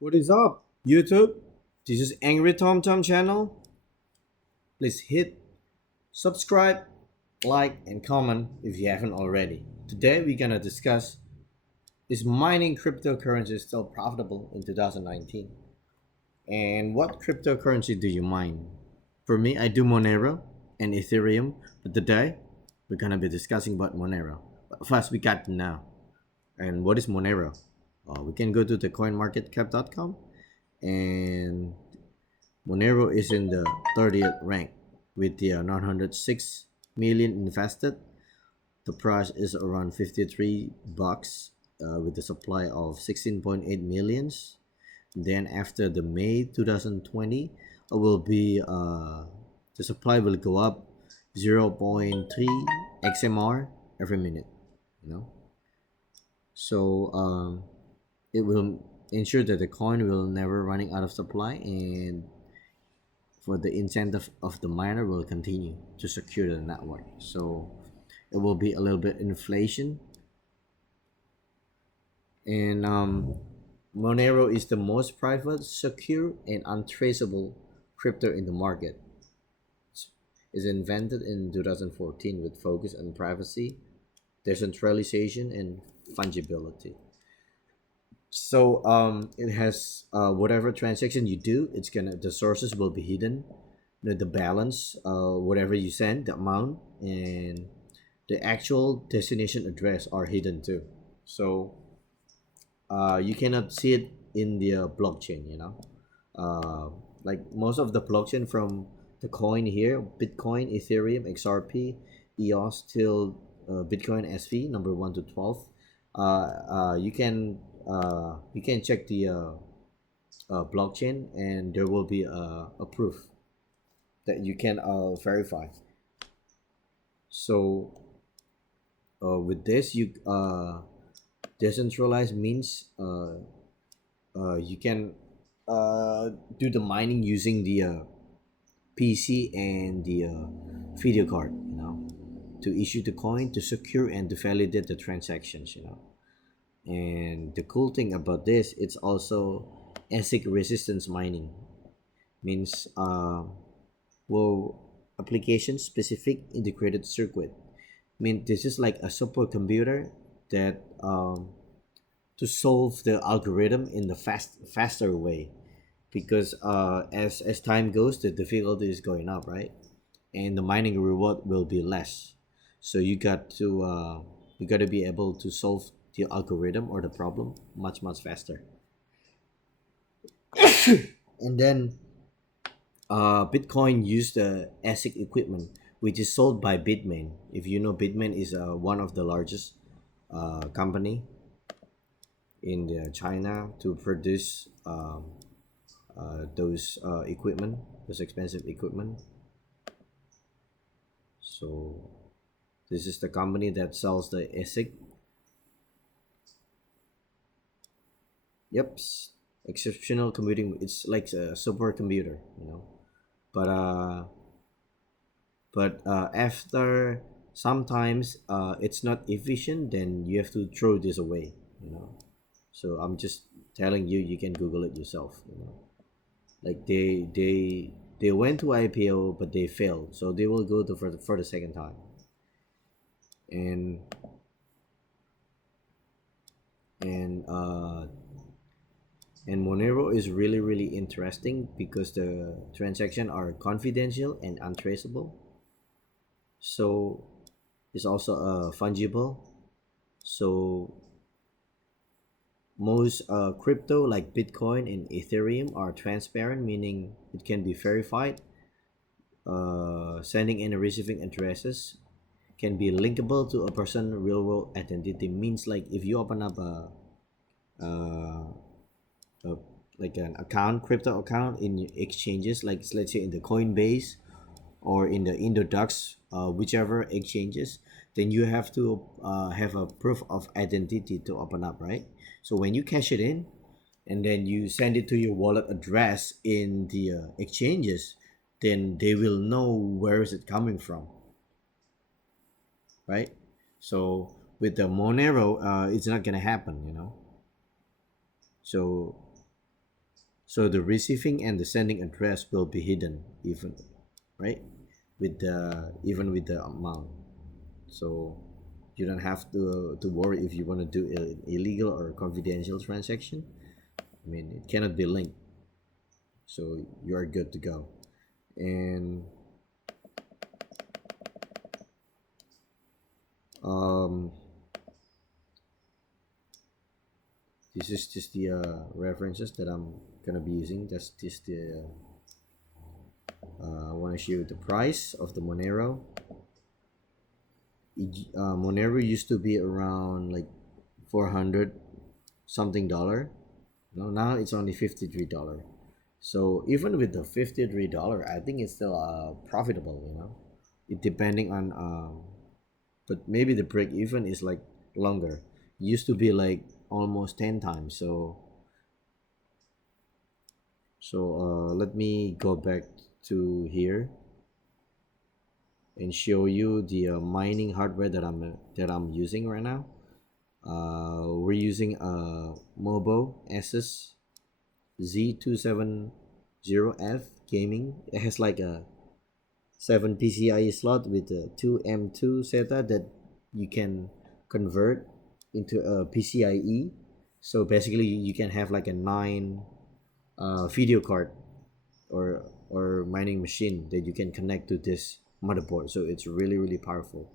What is up, YouTube? This is Angry Tom Tom channel. Please hit subscribe, like, and comment if you haven't already. Today we're gonna discuss, is mining cryptocurrency still profitable in 2019? And what cryptocurrency do you mine? For me, I do Monero and Ethereum, but today we're gonna be discussing about Monero. But first, we got to know. And what is Monero? We can go to the coinmarketcap.com, and Monero is in the 30th rank with the 906 million invested. The price is around 53 bucks with the supply of 16.8 millions. Then after the May 2020, will be the supply will go up 0.3 XMR every minute. You know, so it will ensure that the coin will never running out of supply, and for the incentive of the miner will continue to secure the network. So it will be a little bit inflation, and Monero is the most private, secure, and untraceable crypto in the market. It's invented in 2014 with focus on privacy, decentralization, and fungibility. So it has whatever transaction you do, it's gonna the sources will be hidden, the balance, whatever you send, the amount, and the actual destination address are hidden too. So you cannot see it in the blockchain. Uh, like most of the blockchain from the coin here, Bitcoin, Ethereum, XRP, EOS till Bitcoin SV number 1 to 12. You can check the blockchain, and there will be a proof that you can verify. So with this, you decentralized means you can do the mining using the PC and the video card, to issue the coin, to secure and to validate the transactions. And the cool thing about this, it's also ASIC resistance mining. Means well, application specific integrated circuit. This is like a supercomputer that to solve the algorithm in the faster way, because as time goes, the difficulty is going up, right? And the mining reward will be less. So you got to be able to solve the algorithm or the problem much faster. And then Bitcoin use the ASIC equipment, which is sold by Bitmain. If you know, Bitmain is one of the largest company in China to produce those equipment, those expensive equipment. So this is the company that sells the ASIC. Yep, exceptional computing. It's like a supercomputer. But after sometimes it's not efficient, then you have to throw this away. So I'm just telling you, you can Google it yourself. Like they went to IPO, but they failed, so they will go to for the second time. And and uh and Monero is really interesting because the transactions are confidential and untraceable. So it's also fungible. So most crypto like Bitcoin and Ethereum are transparent, meaning it can be verified. Sending and receiving addresses can be linkable to a person real world identity. Means like if you open up uh, a like an account, crypto account in exchanges, like let's say in the Coinbase or in the Indodax, whichever exchanges, then you have to have a proof of identity to open up, right? So when you cash it in, and then you send it to your wallet address in the exchanges, then they will know where is it coming from, right? So with the Monero, it's not gonna happen. So So the receiving and the sending address will be hidden even, right? With the even with the amount. So you don't have to worry if you want to do illegal or confidential transaction. I mean, it cannot be linked. So you are good to go. And um, this is just the references that I'm gonna be using. That's just the I want to show you the price of the Monero. Monero used to be around like 400 something dollar. No, now it's only $53. So even with the $53, I think it's still profitable. It depending on but maybe the break even is like longer. It used to be like almost 10 times. So let me go back to here and show you the mining hardware that I'm using right now. We're using a ASUS Z270F gaming. It has like a 7 PCIe slot with a 2 M2 SATA that you can convert into a PCIe. So basically you can have like a 9 video card or mining machine that you can connect to this motherboard. So it's really powerful.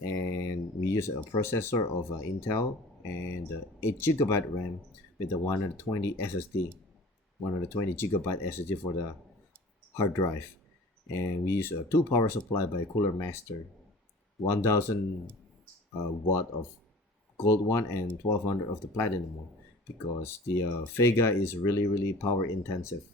And we use a processor of Intel and 8 GB RAM with the 120 SSD, 120 GB SSD for the hard drive. And we use a 2 power supply by Cooler Master, 1000 watt of gold one and 1200 of the platinum one, because the Vega is really power intensive.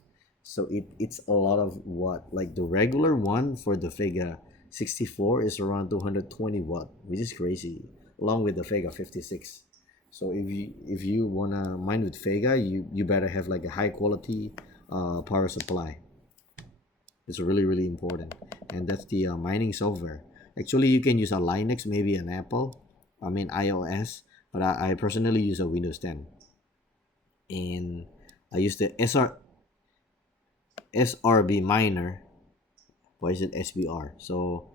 So it's a lot of watt. Like the regular one for the Vega 64 is around 220 watt, which is crazy, along with the Vega 56. So if you wanna mine with Vega, you better have like a high quality power supply. It's really important. And that's the mining software. Actually, you can use a Linux, maybe an Apple, I mean iOS, but I personally use a Windows 10. And I use the SRB miner. Why is it SBR? So,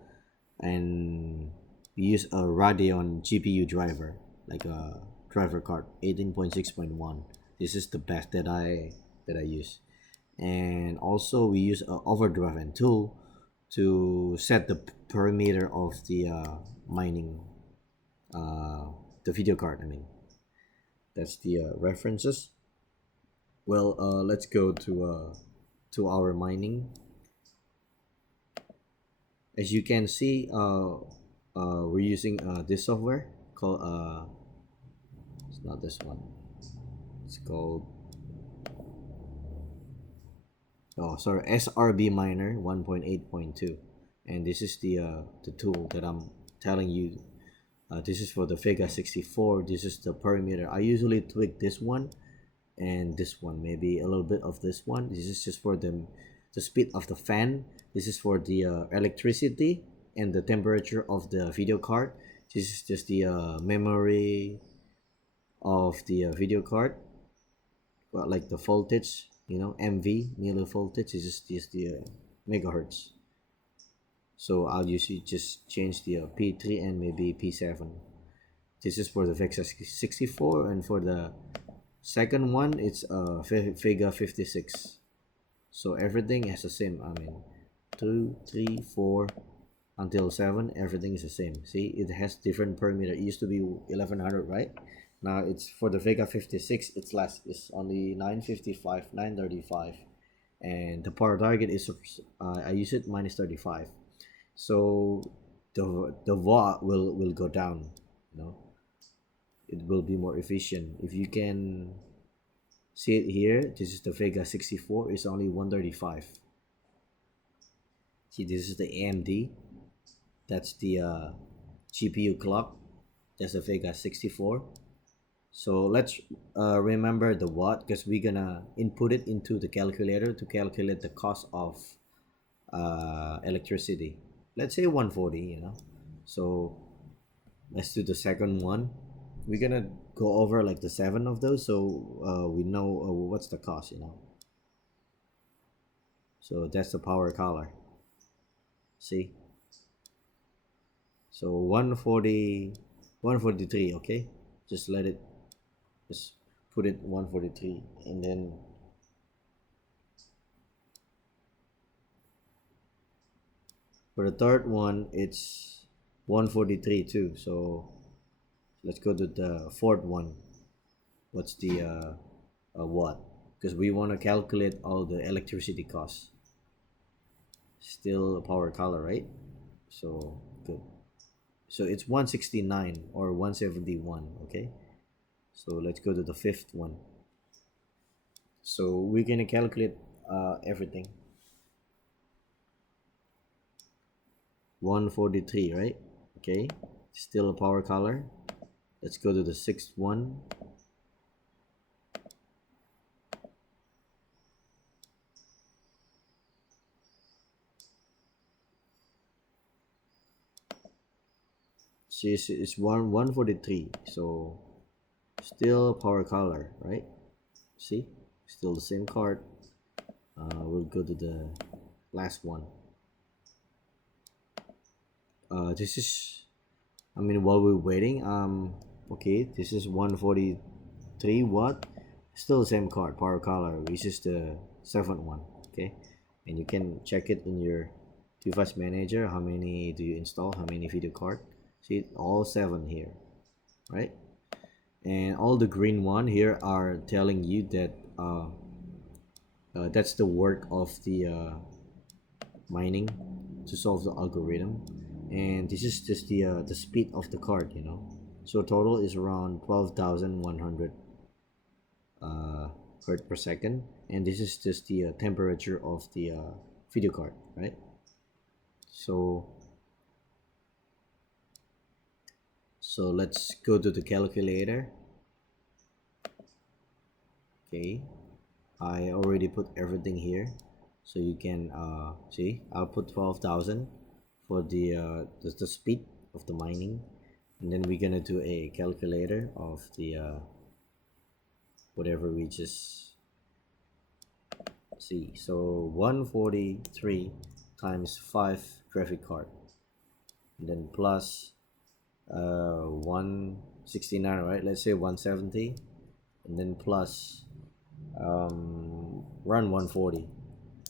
and we use a Radeon GPU driver, like a driver card, 18.6.1. This is the best that I use. And also we use a overdrive tool to set the parameter of the mining, the video card. I mean, that's the references. Well, let's go to our mining. As you can see, we're using this software called it's not this one. It's called SRB Miner 1.8.2, and this is the tool that I'm telling you. This is for the Vega 64. This is the parameter. I usually tweak this one and this one, maybe a little bit of this one. This is just for the speed of the fan. This is for the electricity and the temperature of the video card. This is just the memory of the video card, well, like the voltage, MV, millivoltage. This is just the megahertz. So I'll usually just change the P3 and maybe P7. This is for the Vega 64, and for the second one it's Vega 56. So everything has the same. I mean, 2, 3, 4 until 7, everything is the same. See, it has different parameter. It used to be 1100, right? Now it's for the Vega 56, it's less. It's only 955, 935, and the power target is I use it minus 35. So the watt will go down. It will be more efficient. If you can see it here, this is the Vega 64. It's only 135. See, this is the AMD. That's the GPU clock. That's the Vega 64. So let's remember the watt, because we're gonna input it into the calculator to calculate the cost of electricity. Let's say 140. So let's do the second one. We're gonna go over like the 7 of those, so we know what's the cost. So that's the Powercolor. See, so 140, 143. Okay, just let it, just put it 143, and then for the third one it's 143 too. So let's go to the fourth one. What's the watt? Because we want to calculate all the electricity costs. Still a Powercolor, right? So good. So it's 169 or 171. Okay, so let's go to the fifth one. So we're gonna calculate everything. 143, right? Okay, still a Powercolor. Let's go to the sixth one. See, it's 143. So still Powercolor, right? See, still the same card. We'll go to the last one. This is, I mean, while we're waiting, okay, this is 143 watt, still the same card, Powercolor, which is the seventh one. Okay, and you can check it in your device manager. How many do you install? How many video card? See, all 7 here, right? And all the green one here are telling you that that's the work of the mining to solve the algorithm, and this is just the speed of the card, you know. So total is around 12,100 hertz per second, and this is just the temperature of the video card, right? So let's go to the calculator. Okay, I already put everything here, so you can see I'll put 12,000 for the speed of the mining, and then we're gonna do a calculator of the whatever we just see. So 143 times 5 graphic card, and then plus 169, right? Let's say 170, and then plus around 140,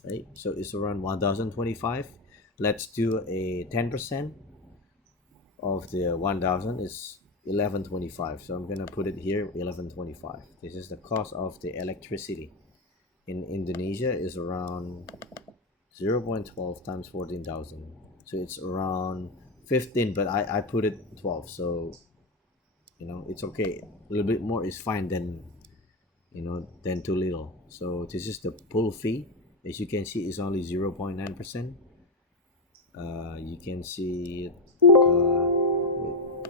right? So it's around 1025. Let's do a 10% of the 1000 is 1125. So I'm gonna put it here, 1125. This is the cost of the electricity in Indonesia, is around 0.12 times 14,000. So it's around 15, but I put it 12, so you know it's okay. A little bit more is fine than, you know, than too little. So this is the pull fee. As you can see, it's only 0.9%. You can see it.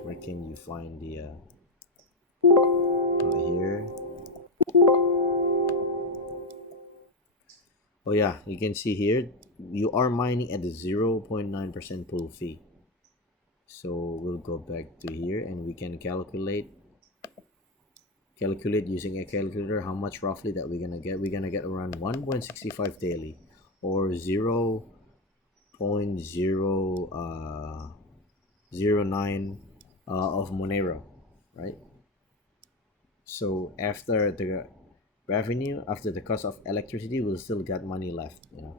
Where can you find the here? Oh yeah, you can see here you are mining at the 0.9% pull fee. So we'll go back to here and we can calculate using a calculator how much roughly that we're gonna get. We're gonna get around 1.65 daily, or 0.009 of Monero, right? So after the revenue, after the cost of electricity, we'll still got money left, you know.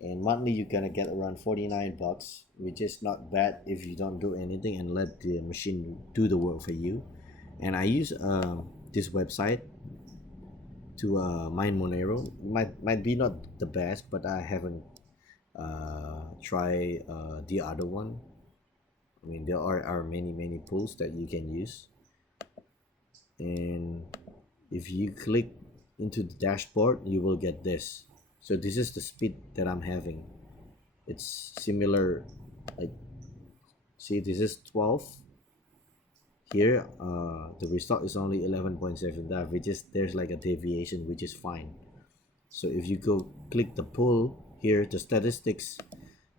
And monthly you're gonna get around 49 bucks, which is not bad if you don't do anything and let the machine do the work for you. And I use this website to mine Monero. Might be not the best, but I haven't tried the other one. I mean, there are many pools that you can use. And if you click into the dashboard, you will get this. So this is the speed that I'm having. It's similar, like, see, this is 12 here. The result is only 11.7, which is, there's like a deviation, which is fine. So if you go click the pool here, the statistics,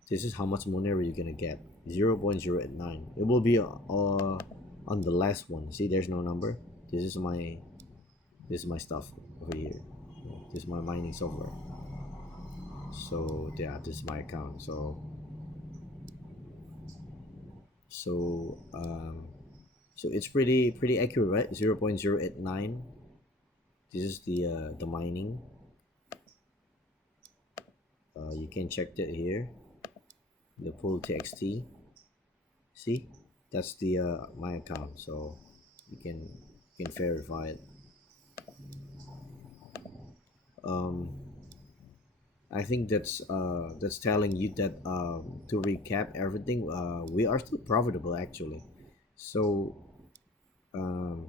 this is how much Monero you're gonna get, 0.089. It will be on the last one. See, there's no number. This is my stuff over here. This is my mining software. So yeah, this is my account. So so it's pretty accurate, right? 0.089. This is the mining. You can check that here, the pool txt. See, that's the my account, so you can verify it. um I think that's telling you that, to recap everything, we are still profitable actually. So um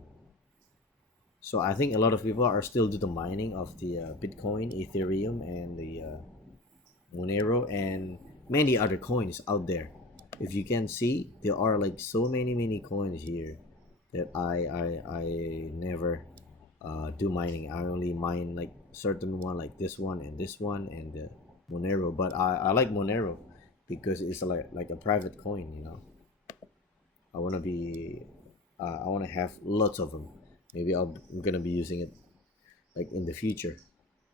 so I think a lot of people are still do the mining of the Bitcoin, Ethereum, and the Monero, and many other coins out there. If you can see, there are like so many coins here that I never do mining. I only mine like certain one, like this one and this one and the Monero. But I like Monero because it's like a private coin. I wanna be I wanna have lots of them. Maybe I'm gonna be using it like in the future,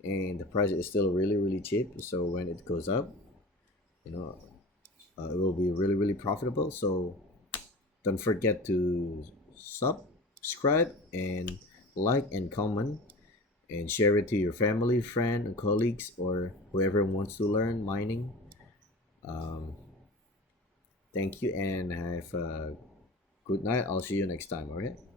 and the price is still really cheap. So when it goes up, you know, it will be really profitable. So don't forget to subscribe and like and comment and share it to your family, friend, and colleagues, or whoever wants to learn mining. um, Thank you and have a good night. I'll see you next time. Okay.